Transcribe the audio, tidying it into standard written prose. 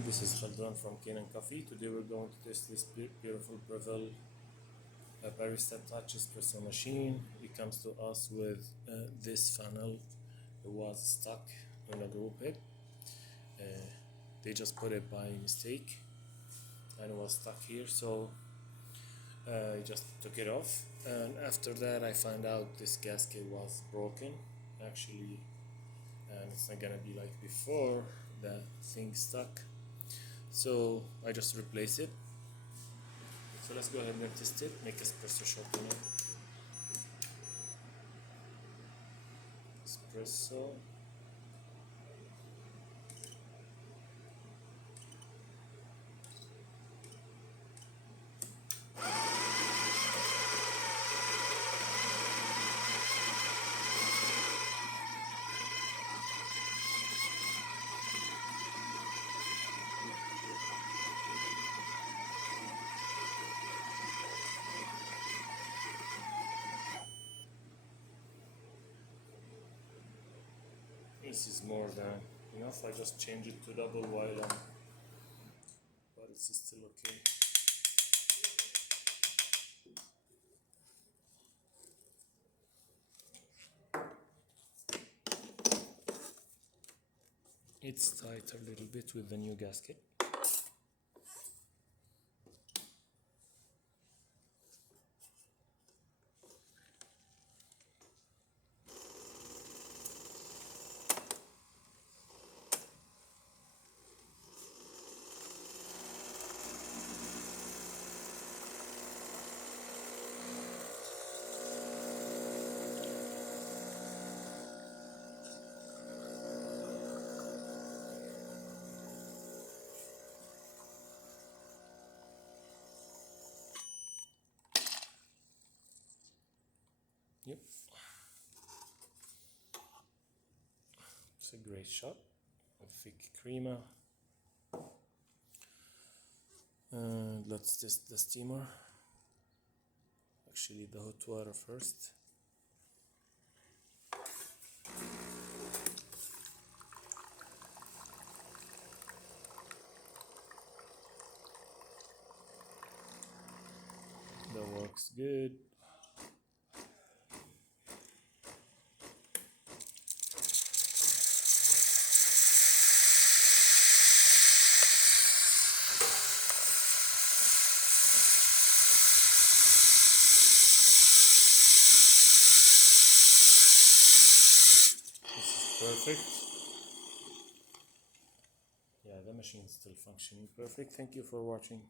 everyone, this is from Kanen Coffee. Today we're going to test this beautiful Breville Barista Touch Espresso machine. It comes to us with this funnel. It was stuck in a group head. They just put it by mistake and it was stuck here, so I just took it off, and after that I found out this gasket was broken actually, and it's not gonna be like before, the thing stuck, so I just replace it. So let's go ahead and test it, make espresso shot on it. Espresso. This is more than enough. I just change it to double while but it's still okay. It's tight a little bit with the new gasket. Yep, it's a great shot with thick creamer. And let's test the steamer, actually the hot water first. That works good. Perfect. Yeah, the machine is still functioning perfect. Thank you for watching.